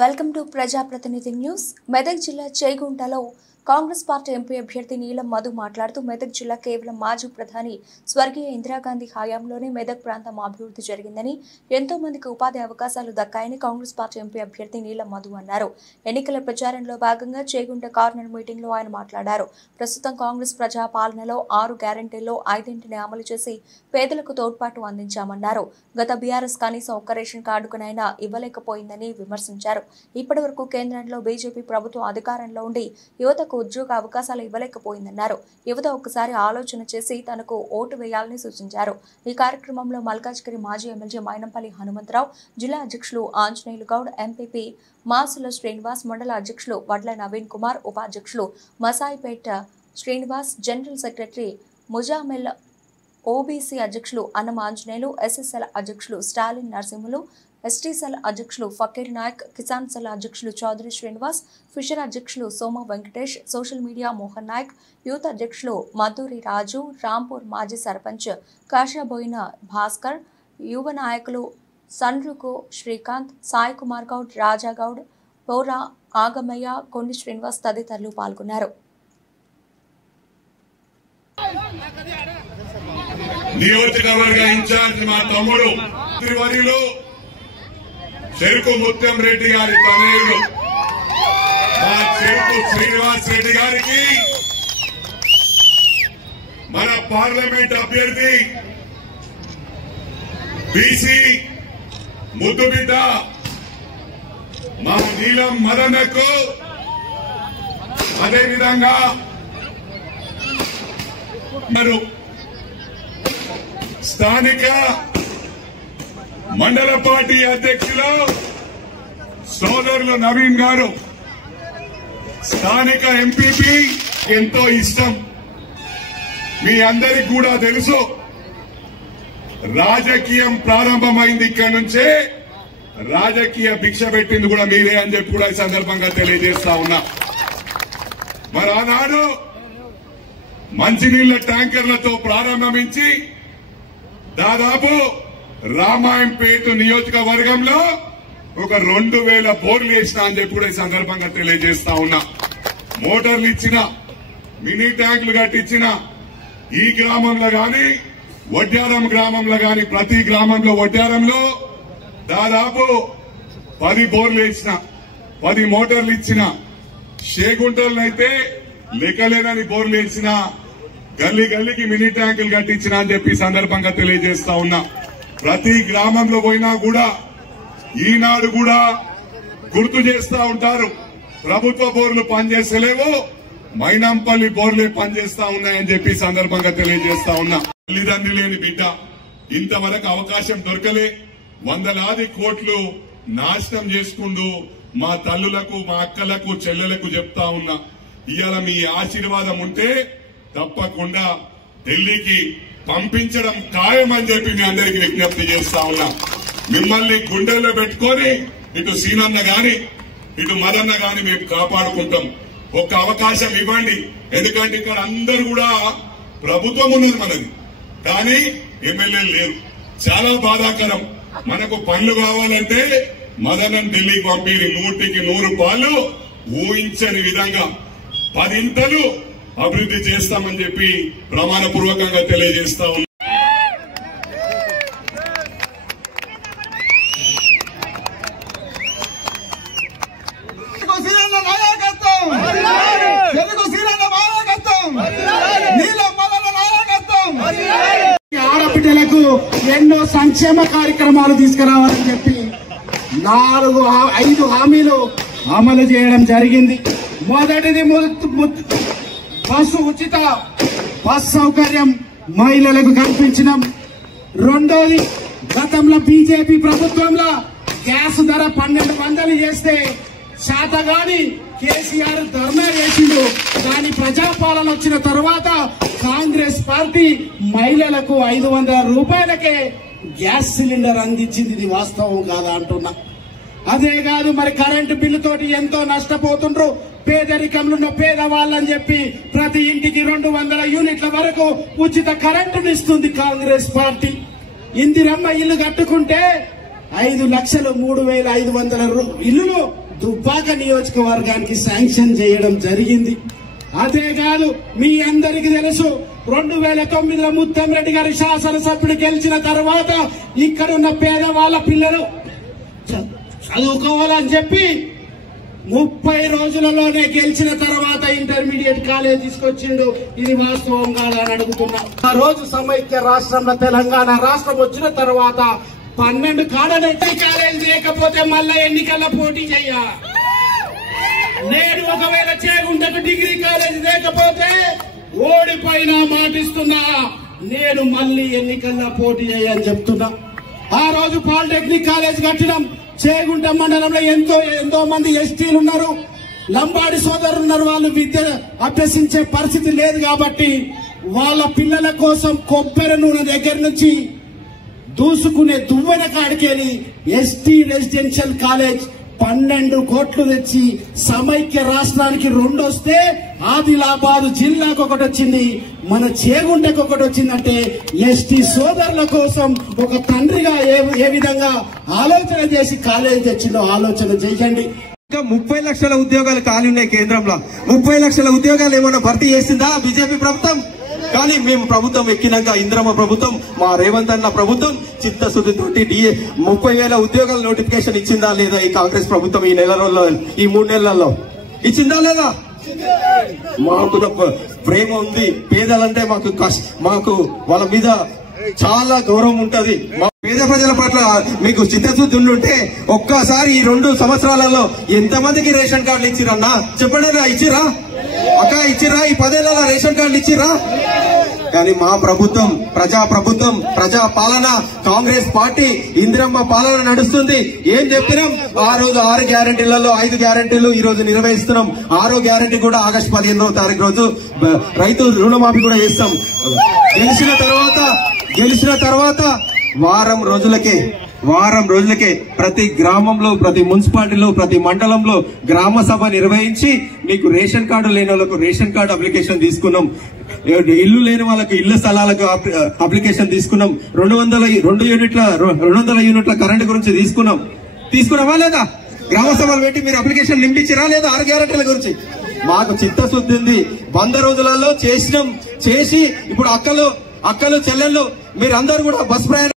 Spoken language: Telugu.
వెల్కమ్ టు ప్రజాప్రతినిధి న్యూస్. మెదక్ జిల్లా చేగుంటలో కాంగ్రెస్ పార్టీ ఎంపీ అభ్యర్థి నీలం మధు మాట్లాడుతూ మెదక్ జిల్లా కేవలం మాజీ ప్రధాని స్వర్గీయ ఇందిరాగాంధీ హయాంలోనే మెదక్ ప్రాంతం అభివృద్ధి జరిగిందని, ఎంతో మందికి ఉపాధి అవకాశాలు దక్కాయని కాంగ్రెస్ పార్టీ ఎంపీ అభ్యర్థి నీలం మధు అన్నారు. ఎన్నికల ప్రచారంలో భాగంగా చేగుంట కార్నర్ మీటింగ్ లో ఆయన మాట్లాడారు. ప్రస్తుతం కాంగ్రెస్ ప్రజా పాలనలో 6 గ్యారెంటీల్లో 5 అమలు చేసి పేదలకు తోడ్పాటు అందించామన్నారు. గత బీఆర్ఎస్ కనీసం ఒక్క రేషన్ కార్డుకునైనా ఇవ్వలేకపోయిందని విమర్శించారు. ఇప్పటి వరకు కేంద్రంలో బీజేపీ ప్రభుత్వం అధికారంలో ఉండి యువతకు ఉద్యోగ అవకాశాలు ఇవ్వలేకపోయిందన్నారు. యువత ఒక్కసారి ఆలోచన చేసి తనకు ఓటు వేయాలని సూచించారు. ఈ కార్యక్రమంలో మల్కాజ్గిరి మాజీ ఎమ్మెల్యే మైనంపల్లి హనుమంతరావు, జిల్లా అధ్యక్షులు ఆంజనేయులు గౌడ్, ఎంపీపీ మాసుల శ్రీనివాస్, మండల అధ్యక్షులు వడ్ల నవీన్ కుమార్, ఉపాధ్యక్షులు Masaipet Srinivas, general secretary Mujamil, OBC అధ్యక్షులు అన్నం ఆంజనేయులు, ఎస్ఎస్ఎల్ అధ్యక్షులు స్టాలిన్ నరసింహులు, ఎస్టీ సెల్ అధ్యక్షులు ఫకీర్ నాయక్, కిసాన్ సెల్ అధ్యక్షులు చౌదరి శ్రీనివాస్, ఫిషర్ అధ్యక్షులు Soma Venkatesh, social media Mohan Nayak, youth అధ్యక్షులు మధురి రాజు, రాంపూర్ మాజీ సర్పంచ్ కాషాబోయిన భాస్కర్, యువ నాయకులు సన్రుకు శ్రీకాంత్, సాయి కుమార్ గౌడ్, రాజా గౌడ్, పౌరా ఆగమయ్య, కొండి శ్రీనివాస్ తదితరులు పాల్గొన్నారు. నియోజకవర్గ ఇన్ఛార్జ్ మా తమ్ముడు త్రివరిలో చెరుకు ముత్యం రెడ్డి గారి తనయుడు మా చెరుకు శ్రీనివాస్ రెడ్డి గారికి మన పార్లమెంట్ అభ్యర్థి బీసీ ముద్దుబిడ్డ మా నీలం మదనకు, అదేవిధంగా స్థానిక మండల పార్టీ అధ్యక్షులు సోదరులు నవీన్ గారు, స్థానిక ఎంపీపీ ఎంతో ఇష్టం. మీ అందరికి కూడా తెలుసు, రాజకీయం ప్రారంభమైంది ఇక్కడి నుంచే, రాజకీయ భిక్ష పెట్టింది కూడా మీరే అని చెప్పి కూడా ఈ సందర్భంగా తెలియజేస్తా ఉన్నా. మరి ఆనాడు మంచినీళ్ల ట్యాంకర్లతో ప్రారంభించి దాదాపు రామాయంపేట నియోజకవర్గంలో ఒక 2000 బోర్లు వేసినా అని చెప్పి కూడా ఈ సందర్భంగా తెలియజేస్తా ఉన్నా. మోటార్లు ఇచ్చిన, మినీ ట్యాంకులు కట్టించిన, ఈ గ్రామంలో గాని వడ్డారం గ్రామంలో గాని ప్రతి గ్రామంలో వడ్డారంలో దాదాపు 10 బోర్లు వేసిన, 10 మోటార్లు ఇచ్చిన, షేగుంటలనైతే లెక్కలేనని బోర్లు వేసిన, గల్లీ గల్లీకి మినీ ట్యాంకులు కట్టించిన అని చెప్పి సందర్భంగా తెలియజేస్తా ఉన్నా. ప్రతి గ్రామంలో పోయినా కూడా ఈనాడు కూడా గుర్తు చేస్తా ఉంటారు, ప్రభుత్వ బోర్లు పనిచేస్తలేవు, మైనంపల్లి బోర్లే పనిచేస్తా ఉన్నాయని చెప్పి సందర్భంగా తెలియజేస్తా ఉన్నా. తల్లిదండ్రులు లేని బిడ్డ, ఇంతవరకు అవకాశం దొరకలే, వందలాది కోట్లు నాశనం చేసుకుంటూ మా తల్లులకు, మా అక్కలకు, చెల్లెలకు చెప్తా ఉన్నా. ఇవాళ మీ ఆశీర్వాదం ఉంటే తప్పకుండా ఢిల్లీకి పంపించడం ఖాయమని చెప్పి మీ అందరికీ విజ్ఞప్తి చేస్తా ఉన్నా. మిమ్మల్ని గుండెల్లో పెట్టుకొని ఇటు సీనన్న గాని ఇటు మదన్న గాని మేము కాపాడుకుంటాం. ఒక్క అవకాశం ఇవ్వండి. ఎందుకంటే ఇక్కడ అందరూ కూడా ప్రభుత్వం ఉన్నది మనది, కానీ ఎమ్మెల్యేలు లేరు. చాలా బాధాకరం. మనకు పనులు కావాలంటే మదనను ఢిల్లీకి పంపిణీ 100కి 100 పాలు ఊహించని విధంగా 10 ఇంతలు అభివృద్ధి చేస్తామని చెప్పి ప్రమాణపూర్వకంగా తెలియజేస్తా ఉన్నాం. ఆడబిడ్డలకు ఎన్నో సంక్షేమ కార్యక్రమాలు తీసుకురావాలని చెప్పి 5 హామీలు అమలు చేయడం జరిగింది. మొదటిది బస్సు ఉచిత బస్ సౌకర్యం మహిళలకు కల్పించినాం. రెండోది, గతంలో బీజేపీ ప్రభుత్వంలో గ్యాస్ ధర 1200 చేస్తే శాతగాని కేసీఆర్ ధర్నా చేసిండు. కానీ ప్రజాపాలన వచ్చిన తర్వాత కాంగ్రెస్ పార్టీ మహిళలకు 500 రూపాయలకే గ్యాస్ సిలిండర్ అందించింది. ఇది వాస్తవం కాదా అంటున్నా. అదే కాదు, మరి కరెంటు బిల్లుతోటి ఎంతో నష్టపోతుండ్రు పేదరికంలో ఉన్న పేదవాళ్ళని చెప్పి ప్రతి ఇంటికి 200 యూనిట్ల వరకు ఉచిత కరెంటును ఇస్తుంది కాంగ్రెస్ పార్టీ. ఇందిరమ్మ ఇల్లు కట్టుకుంటే 5 లక్షలు 3500 ఇల్లులు దుబ్బాక నియోజకవర్గానికి శాంక్షన్ చేయడం జరిగింది. అదే కాదు, మీ అందరికీ తెలుసు 2009లో ముత్తంరెడ్డి గారి శాసనసభ్యుడు గెలిచిన తర్వాత ఇక్కడున్న పేదవాళ్ళ పిల్లలు చదువుకోవాలని చెప్పి 30 రోజులలోనే గెలిచిన తర్వాత ఇంటర్మీడియట్ కాలేజ్ తీసుకొచ్చిండు. ఇది వాస్తవం కాదని అడుగుతున్నా. ఆ రోజు సమైక్య రాష్ట్రంలో తెలంగాణ రాష్ట్రం వచ్చిన తర్వాత 12 కాడనైతే కాలేజ్ లేకపోతే మళ్ళా ఎన్నికల్లో పోటీ చేయాలి. నేను ఒకవేళ చేగుంటకు డిగ్రీ కాలేజ్ లేకపోతే ఓడిపోయినా మాటిస్తున్నా, నేను మళ్ళీ ఎన్నికల్లో పోటీ చేయని చెప్తున్నా. ఆ రోజు పాలిటెక్నిక్ కాలేజ్ కట్టడం. చేగుంట మండలంలో ఎంతో మంది ఎస్టీలు ఉన్నారు, లంబాడి సోదరులు ఉన్నారు. వాళ్ళు విద్య అభ్యసించే పరిస్థితి లేదు కాబట్టి వాళ్ళ పిల్లల కోసం కొబ్బరి నూనె దగ్గర నుంచి దూసుకునే దువ్వెన కాడికెళ్ళి ఎస్టీ రెసిడెన్షియల్ కాలేజ్ 12 కోట్లు తెచ్చి సమైక్య రాష్ట్రానికి 2 వస్తే ఆదిలాబాద్ జిల్లాకు 1 వచ్చింది, మన చేగుంటకు 1 వచ్చిందంటే ఎస్టీ సోదరుల కోసం ఒక తండ్రిగా ఏ విధంగా ఆలోచన చేసి కాలేజీ తెచ్చిందో ఆలోచన చేయండి. ఇంకా 30 లక్షల ఉద్యోగాలు ఖాళీ ఉన్నాయి కేంద్రంలో. 30 లక్షల ఉద్యోగాలు ఏమన్నా భర్తీ చేసిందా బీజేపీ ప్రభుత్వం? కానీ మేము ప్రభుత్వం ఎక్కినాక ఇంద్రమ్మ ప్రభుత్వం, మా రేవంత్ అన్న ప్రభుత్వం చిత్తశుద్ధితోటి 30,000 ఉద్యోగాల నోటిఫికేషన్ ఇచ్చిందా లేదా ఈ కాంగ్రెస్ ప్రభుత్వం ఈ 3 నెలల్లో ఇచ్చిందా లేదా? మాకు ప్రేమ ఉంది. పేదలంటే మాకు వాళ్ళ మీద చాలా గౌరవం ఉంటది. మా పేద ప్రజల పట్ల మీకు చిత్తశుద్ధి ఉండుంటే ఒక్కసారి ఈ 2 సంవత్సరాలలో ఎంతమందికి రేషన్ కార్డులు ఇచ్చిరన్నా చెప్పండి. ఇచ్చిరా అక్క? ఇచ్చిరా? ఈ 10 ఏళ్లలో రేషన్ కార్డులు ఇచ్చిరా? కానీ మా ప్రభుత్వం ప్రజాప్రభుత్వం, ప్రజా పాలన, కాంగ్రెస్ పార్టీ ఇందిరమ్మ పాలన నడుస్తుంది. ఏం చెప్పినాం ఆ రోజు 6 గ్యారెంటీలలో 5 గ్యారెంటీలు ఈ రోజు నిర్వహిస్తున్నాం. 6వ గ్యారెంటీ కూడా ఆగస్టు 15వ తారీఖు రోజు రైతు రుణమాఫీ కూడా చేస్తాం. గెలిచిన తర్వాత వారం రోజులకే ప్రతి గ్రామంలో, ప్రతి మున్సిపాలిటీలో, ప్రతి మండలంలో గ్రామ సభ నిర్వహించి మీకు రేషన్ కార్డు లేని వాళ్ళకు రేషన్ కార్డు అప్లికేషన్ తీసుకున్నాం. ఇల్లు లేని వాళ్ళకు ఇళ్ల స్థలాలకు అప్లికేషన్ తీసుకున్నాం. 200 యూనిట్ల కరెంటు గురించి తీసుకున్నామా లేదా? గ్రామ సభలు పెట్టి మీరు అప్లికేషన్ నింపించిరా లేదా? 6 గ్యారెంటీల గురించి మాకు చిత్తశుద్ధి ఉంది. 100 రోజులలో చేసి ఇప్పుడు అక్కలు చెల్లెళ్ళు మీరందరూ కూడా బస్ ప్రయాణం